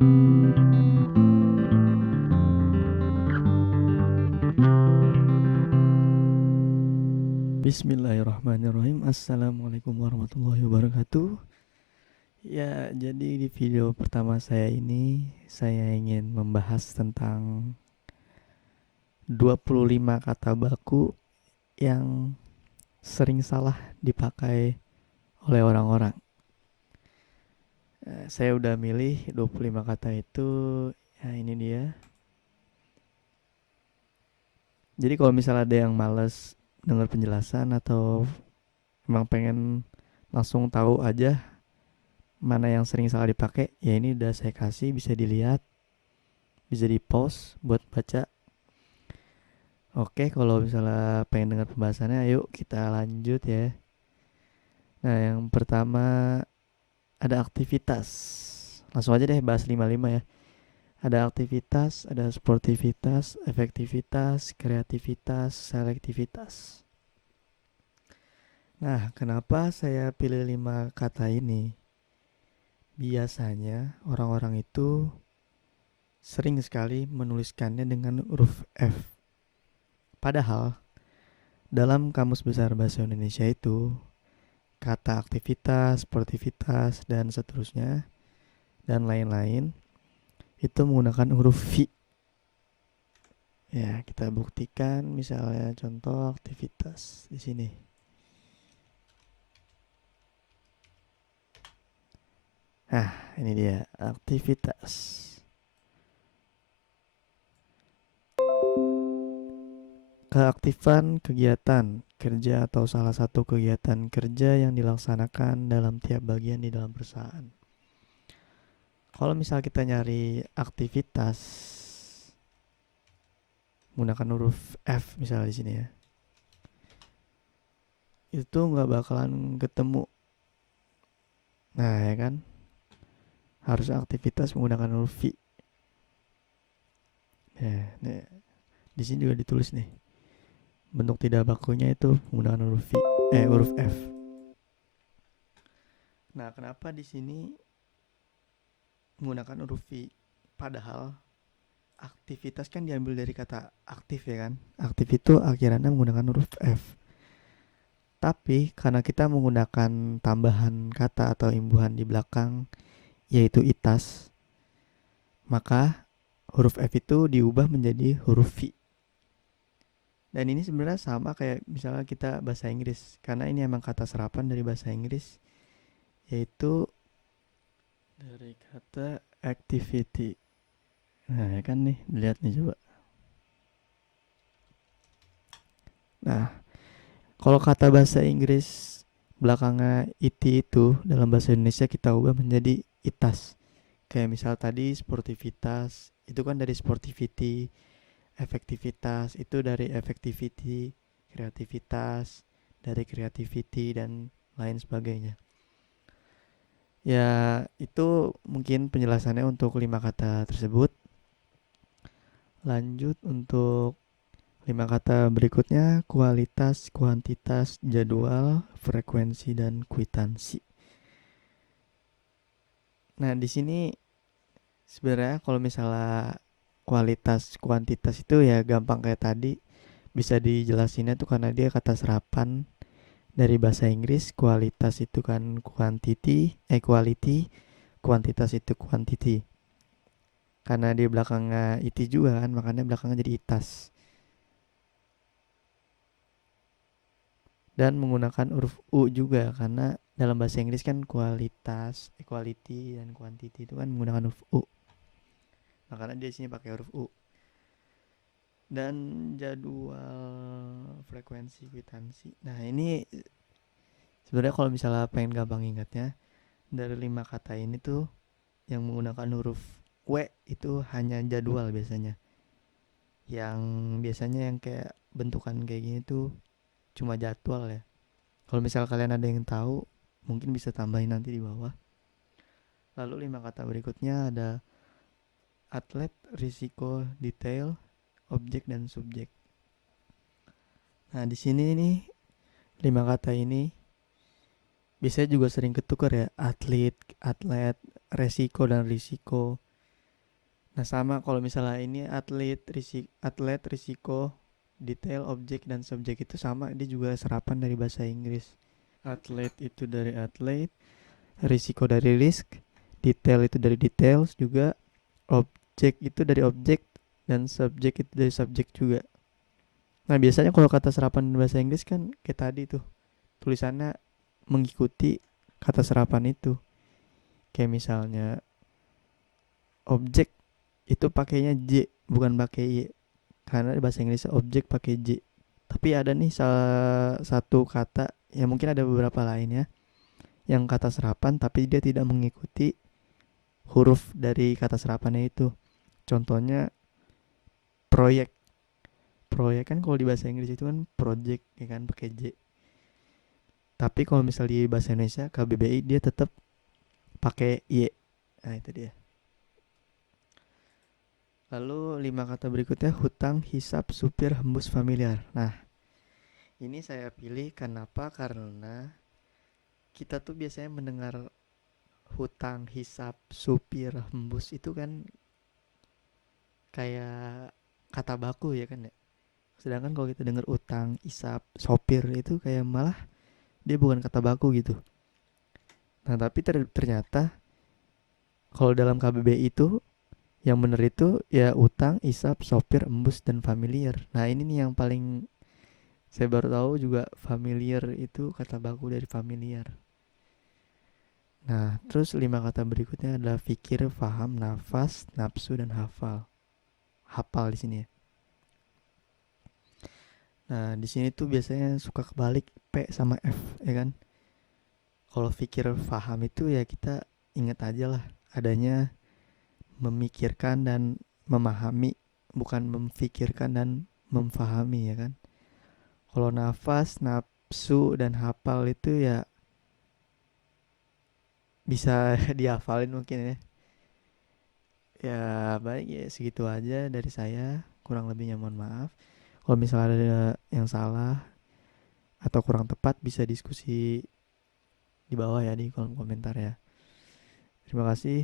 Bismillahirrahmanirrahim. Assalamualaikum warahmatullahi wabarakatuh. Ya, jadi di video pertama saya ini saya ingin membahas tentang 25 kata baku yang sering salah dipakai oleh orang-orang. Saya udah milih 25 kata itu. Ya, ini dia. Jadi kalau misalnya ada yang males dengar penjelasan atau emang pengen langsung tahu aja mana yang sering salah dipakai, ya ini udah saya kasih, bisa dilihat, bisa di pause buat baca. Oke, kalau misalnya pengen dengar pembahasannya, ayo kita lanjut ya. Nah, yang pertama ada aktivitas. Langsung aja deh bahas 55 ya. Ada aktivitas, ada sportivitas, efektivitas, kreativitas, selektivitas. Nah, kenapa saya pilih 5 kata ini? Biasanya orang-orang itu sering sekali menuliskannya dengan huruf F. Padahal dalam Kamus Besar Bahasa Indonesia itu kata aktivitas, sportivitas, dan seterusnya dan lain-lain itu menggunakan huruf V. Ya, kita buktikan misalnya contoh aktivitas di sini. Nah, ini dia aktivitas. Keaktifan kegiatan kerja atau salah satu kegiatan kerja yang dilaksanakan dalam tiap bagian di dalam perusahaan. Kalau misal kita nyari aktivitas menggunakan huruf F misalnya di sini ya, itu nggak bakalan ketemu. Nah ya kan, harus aktivitas menggunakan huruf V. Ya, nih, di sini juga ditulis nih. Bentuk tidak bakunya itu menggunakan huruf V, huruf F. Nah, kenapa di sini menggunakan huruf V? Padahal aktivitas kan diambil dari kata aktif ya kan. Aktif itu akhirannya menggunakan huruf F. Tapi karena kita menggunakan tambahan kata atau imbuhan di belakang yaitu itas, maka huruf F itu diubah menjadi huruf V. Dan ini sebenarnya sama kayak misalnya kita bahasa Inggris, karena ini emang kata serapan dari bahasa Inggris, yaitu dari kata activity. Nah ya kan nih, lihat nih coba. Nah, kalau kata bahasa Inggris belakangnya it itu dalam bahasa Indonesia kita ubah menjadi itas. Kayak misal tadi sportivitas, itu kan dari sportivity, efektivitas itu dari effectivity, kreativitas dari creativity dan lain sebagainya. Ya, itu mungkin penjelasannya untuk 5 kata tersebut. Lanjut untuk 5 kata berikutnya, kualitas, kuantitas, jadwal, frekuensi dan kwitansi. Nah, di sini sebenarnya kalau misalnya kualitas, kuantitas itu ya gampang kayak tadi, bisa dijelasinnya tuh karena dia kata serapan dari bahasa Inggris. Kualitas itu kan quantity, quality, kuantitas itu quantity. Karena di belakangnya it juga kan, makanya belakangnya jadi itas. Dan menggunakan huruf U juga karena dalam bahasa Inggris kan kualitas, equality dan quantity itu kan menggunakan huruf U. Makanya dia sini pakai huruf U. Dan jadwal, frekuensi, kwitansi. Nah, ini sebenarnya kalau misalnya pengen gampang ingatnya, dari 5 kata ini tuh yang menggunakan huruf W itu hanya jadwal biasanya. Yang biasanya yang kayak bentukan kayak gini tuh cuma jadwal ya. Kalau misal kalian ada yang tahu, mungkin bisa tambahin nanti di bawah. Lalu 5 kata berikutnya ada atlet, risiko, detail, objek dan subjek. Nah, di sini nih 5 kata ini biasanya juga sering ketukar ya, atlet, resiko dan risiko. Nah, sama kalau misalnya ini atlet, risiko, detail, objek dan subjek itu sama, dia juga serapan dari bahasa Inggris. Atlet itu dari atlet, risiko dari risk, detail itu dari details juga, objek itu dari objek, dan subjek itu dari subjek juga. Nah, biasanya kalau kata serapan bahasa Inggris kan kayak tadi tuh, tulisannya mengikuti kata serapan itu. Kayak misalnya objek itu pakainya J bukan pakai Y, karena di bahasa Inggris objek pakai J. Tapi ada nih salah satu kata, ya mungkin ada beberapa lain ya, yang kata serapan tapi dia tidak mengikuti huruf dari kata serapannya itu. Contohnya proyek. Proyek kan kalau di bahasa Inggris itu kan project ya kan pakai J. Tapi kalau misal di bahasa Indonesia KBBI dia tetap pakai Y. Nah, itu dia. Lalu 5 kata berikutnya hutang, hisap, supir, hembus, familiar. Nah, ini saya pilih kenapa? Karena kita tuh biasanya mendengar hutang, hisap, supir, hembus itu kan kayak kata baku ya kan ya. Sedangkan kalau kita dengar utang, hisap, sopir itu kayak malah dia bukan kata baku gitu. Nah, tapi ternyata kalau dalam KBBI itu yang bener itu ya utang, hisap, sopir, embus, dan familiar. Nah, ini nih yang paling saya baru tahu juga, familiar itu kata baku dari familiar. Nah, terus 5 kata berikutnya adalah fikir, faham, nafas, nafsu, dan hafal. Hafal di sini ya. Nah, di sini tuh biasanya suka kebalik P sama F, ya kan? Kalau fikir, faham itu ya kita ingat aja lah, adanya memikirkan dan memahami, bukan memfikirkan dan memfahami ya kan. Kalau nafas, nafsu, dan hafal itu ya bisa dihafalin mungkin ya. Ya baik ya, segitu aja dari saya. Kurang lebihnya mohon maaf. Kalau misalnya ada yang salah atau kurang tepat bisa diskusi di bawah ya, di kolom komentar ya. Terima kasih.